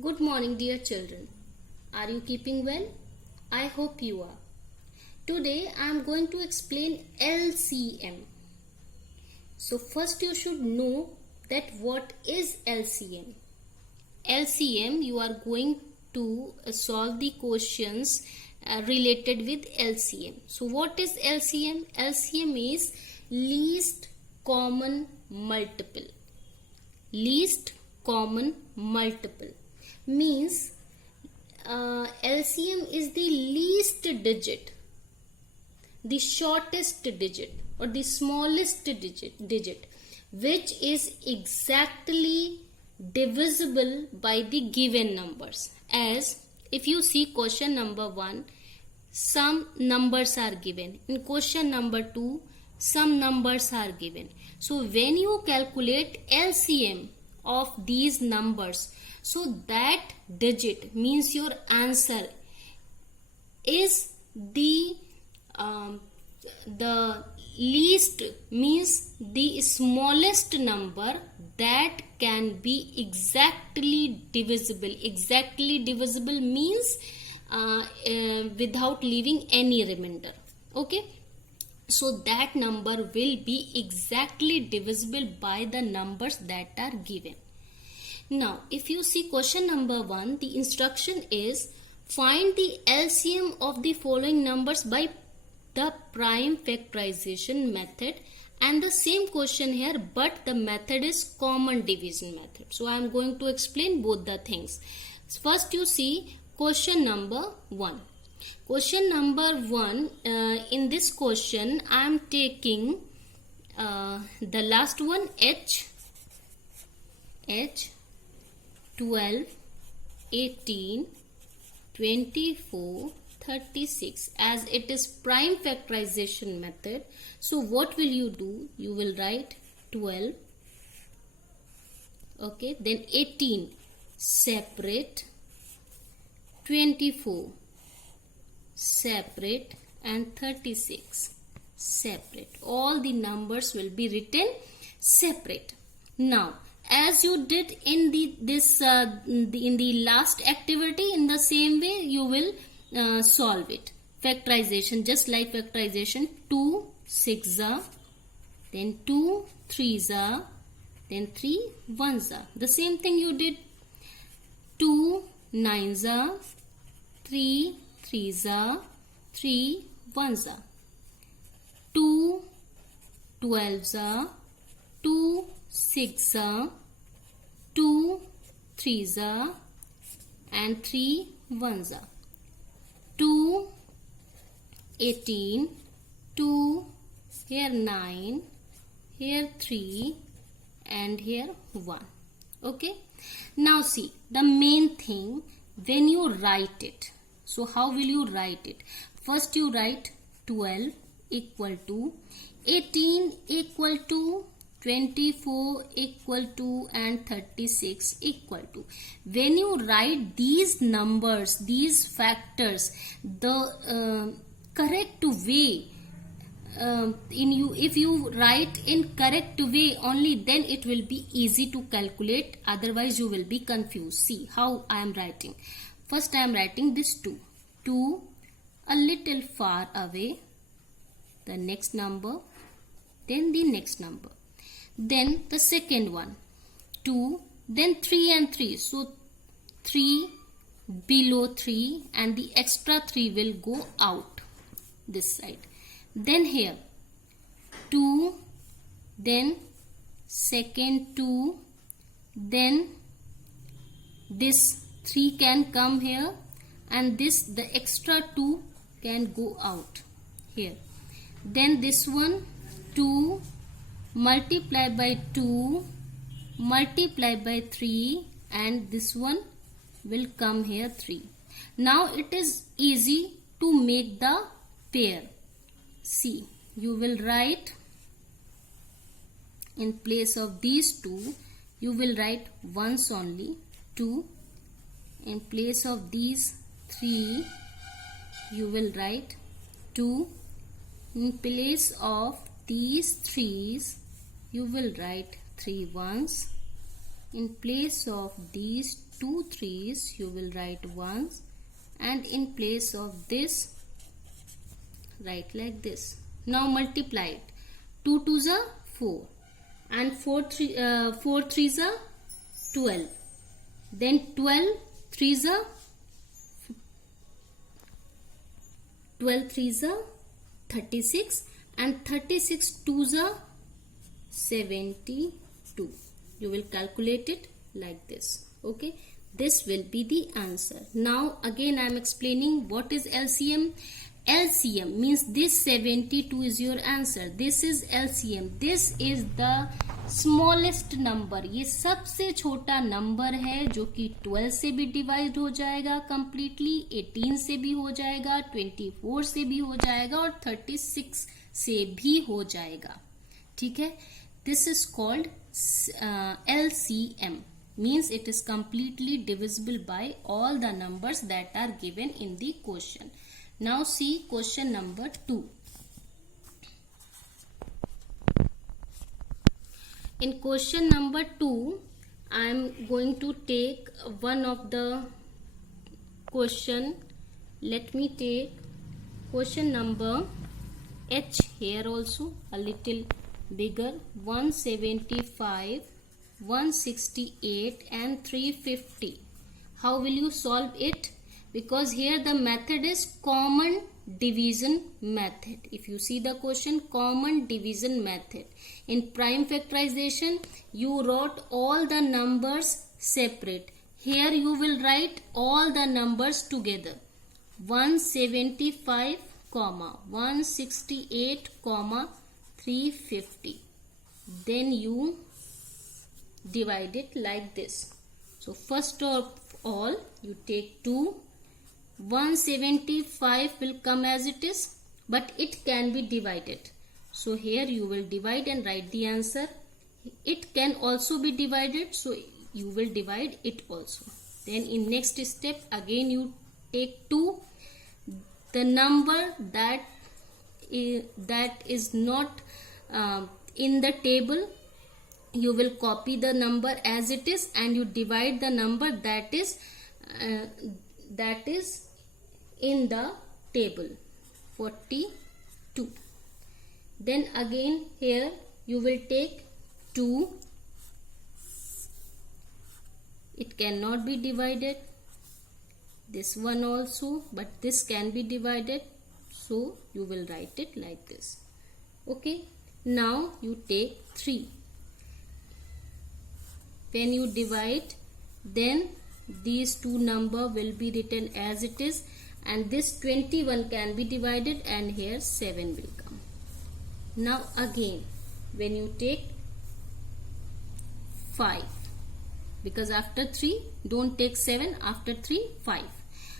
Good morning, dear children. Are you keeping well? I hope you are. Today I am going to explain LCM. So first you should know that what is LCM. LCM, you are going to solve the questions related with LCM. So what is LCM? LCM is least common multiple. Least common multiple means LCM is the least digit, the shortest digit or the smallest digit which is exactly divisible by the given numbers. As if you see question number 1, some numbers are given. In question number 2, some numbers are given. So when you calculate LCM of these numbers, so that digit means your answer is the least, means the smallest number that can be exactly divisible. Exactly divisible means without leaving any remainder. Okay, so that number will be exactly divisible by the numbers that are given. Now if you see question number 1, the instruction is find the LCM of the following numbers by the prime factorization method, and the same question here, but the method is common division method. So I am going to explain both the things. First you see question number 1. Question number 1, in this question I am taking the last one, H 12, 18, 24, 36, as it is prime factorization method. So what will you do? You will write 12, okay, then 18 separate, 24 separate, and 36 separate. All the numbers will be written separate. Now as you did in the last activity, in the same way you will solve it. Factorization, just like factorization, 2 6s are, then 2 3s are, then 3 1s are. The same thing you did. 2 9s are, 3 3s are, 3 1s are. 2 12s are, 2 6s are, 2 3s are, and 3 1s are. 2 18, 2 here 9, here 3, and here 1. Okay, now see the main thing when you write it. So how will you write it? First you write 12 equal to 18 equal to 24 equal to and 36 equal to. When you write these numbers, these factors, the correct way, if you write in correct way only, then it will be easy to calculate. Otherwise you will be confused. See how I am writing. First I am writing this 2 a little far away, the next number, then the next number, then the second one 2, then 3 and 3, so 3 below 3 and the extra 3 will go out this side. Then here 2, then second 2, then this 3 can come here, and this the extra 2 can go out here. Then this one 2 multiply by 2 multiply by 3, and this one will come here 3. Now it is easy to make the pair. See, you will write in place of these 2, you will write once only 2. In place of these 3, you will write 2. In place of these 3's, you will write 3 1s, In place of these two threes, you will write ones, and in place of this, write like this. Now multiply it. 2 twos are 4, and 4 threes are 12. Then 12 threes are 36, and 36 twos are 72. You will calculate it like this. Okay, this will be the answer. Now again I am explaining what is LCM. LCM means this 72 is your answer. This is LCM. This is the smallest number. ये सबसे छोटा number है जो कि 12 से भी divide हो जाएगा completely, 18 से भी हो जाएगा, 24 से भी हो जाएगा और 36 से भी हो जाएगा. ठीक है. This is called LCM. Means it is completely divisible by all the numbers that are given in the question. Now see question number 2. In question number 2, I am going to take one of the question. Let me take question number H here also, a little bigger. 175, 168 and 350. How will you solve it? Because here the method is common division method. If you see the question, common division method. In prime factorization, you wrote all the numbers separate. Here you will write all the numbers together. 175, 168, 350. Then you divide it like this. So first of all, you take 2. 175 will come as it is, but it can be divided. So here you will divide and write the answer. It can also be divided, so you will divide it also. Then in next step, again you take 2. The number that is not in the table, you will copy the number as it is and you divide the number that is in the table. 42. Then again here you will take 2. It cannot be divided. This one also, but this can be divided, so you will write it like this. Okay, now you take 3. When you divide, then these two number will be written as it is, and this 21 can be divided and here 7 will come. Now again when you take 5, because after 3 don't take 7, after 3 5.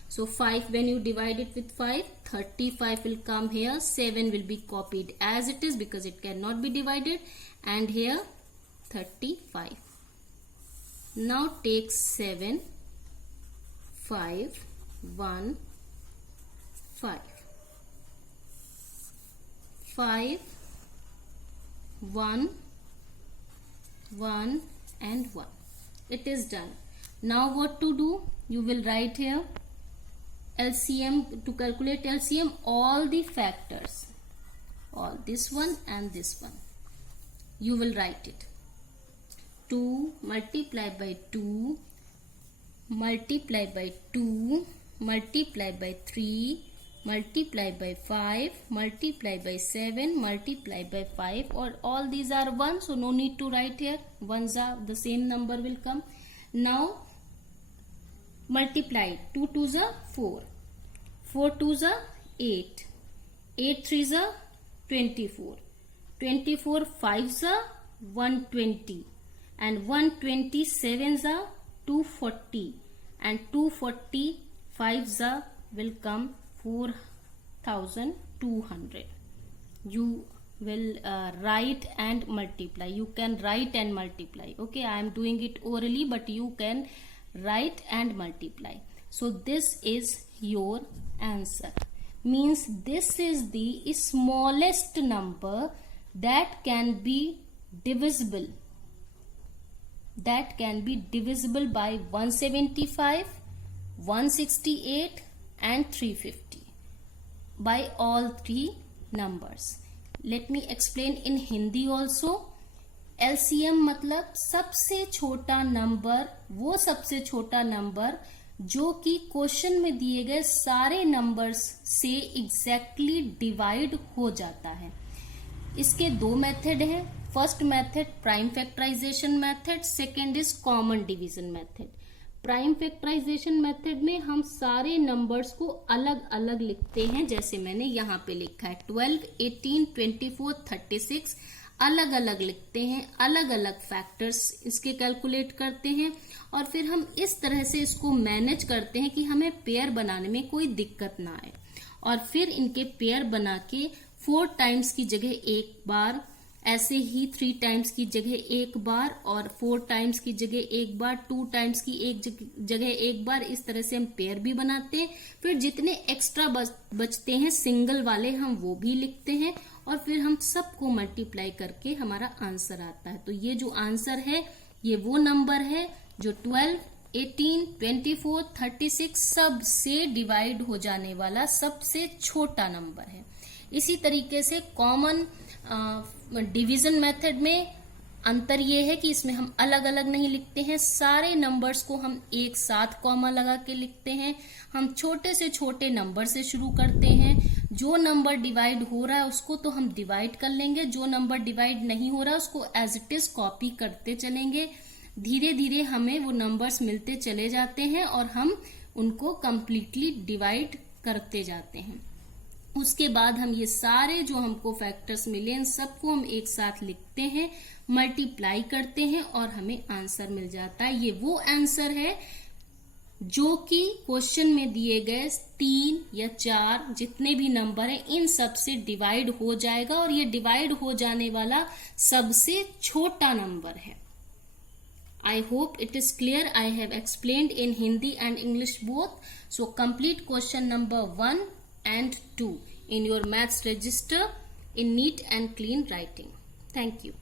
So 5, when you divide it with 5, 35 will come here, 7 will be copied as it is because it cannot be divided, and here 35. Now take 7, 5, 1, 5. 5, 1, 1 and 1. It is done. Now what to do? You will write here LCM. To calculate LCM, all the factors, all this one and this one, you will write it. 2 multiplied by 2 multiplied by 2 multiplied by 3 multiplied by 5 multiplied by 7 multiplied by 5, or all these are 1, so no need to write here. Ones are the same number will come. Now multiply. 2 twos are 4, 4 twos are 8, 8 threes are 24, 24 fives are 120, and 127s are 240, and 245s are will come 4200. You will write and multiply. You can write and multiply. Okay, I am doing it orally, but you can write and multiply. So this is your answer. Means this is the smallest number that can be divisible. that can be divisible by 175, 168 and 350 by all three numbers. Let me explain in Hindi also. LCM मतलब सबसे छोटा number, वो सबसे छोटा number जो कि question में दिए गए सारे नंबर्स से एग्जैक्टली डिवाइड हो जाता है. इसके दो मेथड है. First method prime factorization method, second is common division method. Prime factorization method में हम सारे नंबर्स को अलग अलग लिखते हैं, जैसे मैंने यहाँ पे लिखा है 12, 18, 24, 36 अलग अलग लिखते हैं, अलग अलग फैक्टर्स इसके कैलकुलेट करते हैं और फिर हम इस तरह से इसको मैनेज करते हैं कि हमें पेयर बनाने में कोई दिक्कत ना आए. और फिर इनके पेयर बना के 4 टाइम्स की जगह एक बार, ऐसे ही 3 टाइम्स की जगह एक बार और 4 टाइम्स की जगह एक बार, 2 टाइम्स की एक जगह एक बार, इस तरह से हम पेयर भी बनाते हैं. फिर जितने एक्स्ट्रा बचते हैं सिंगल वाले हम वो भी लिखते हैं और फिर हम सबको मल्टीप्लाई करके हमारा आंसर आता है. तो ये जो आंसर है ये वो नंबर है जो 12, 18, 24, 36 सब से डिवाइड हो जाने वाला सबसे छोटा नंबर है. इसी तरीके से कॉमन डिवीजन मेथड में अंतर ये है कि इसमें हम अलग अलग नहीं लिखते हैं, सारे नंबर्स को हम एक साथ कॉमा लगा के लिखते हैं. हम छोटे से छोटे नंबर से शुरू करते हैं. जो नंबर डिवाइड हो रहा है उसको तो हम डिवाइड कर लेंगे, जो नंबर डिवाइड नहीं हो रहा है उसको एज इट इज कॉपी करते चलेंगे. धीरे धीरे हमें वो नंबर्स मिलते चले जाते हैं और हम उनको कंप्लीटली डिवाइड करते जाते हैं. उसके बाद हम ये सारे जो हमको फैक्टर्स मिले इन सबको हम एक साथ लिखते हैं, मल्टीप्लाई करते हैं और हमें आंसर मिल जाता है. ये वो आंसर है जो कि क्वेश्चन में दिए गए 3 या 4 जितने भी नंबर हैं इन सब से डिवाइड हो जाएगा और ये डिवाइड हो जाने वाला सबसे छोटा नंबर है. I hope it is clear. I have explained in Hindi and English both. So complete question number 1 and 2 in your maths register in neat and clean writing. Thank you.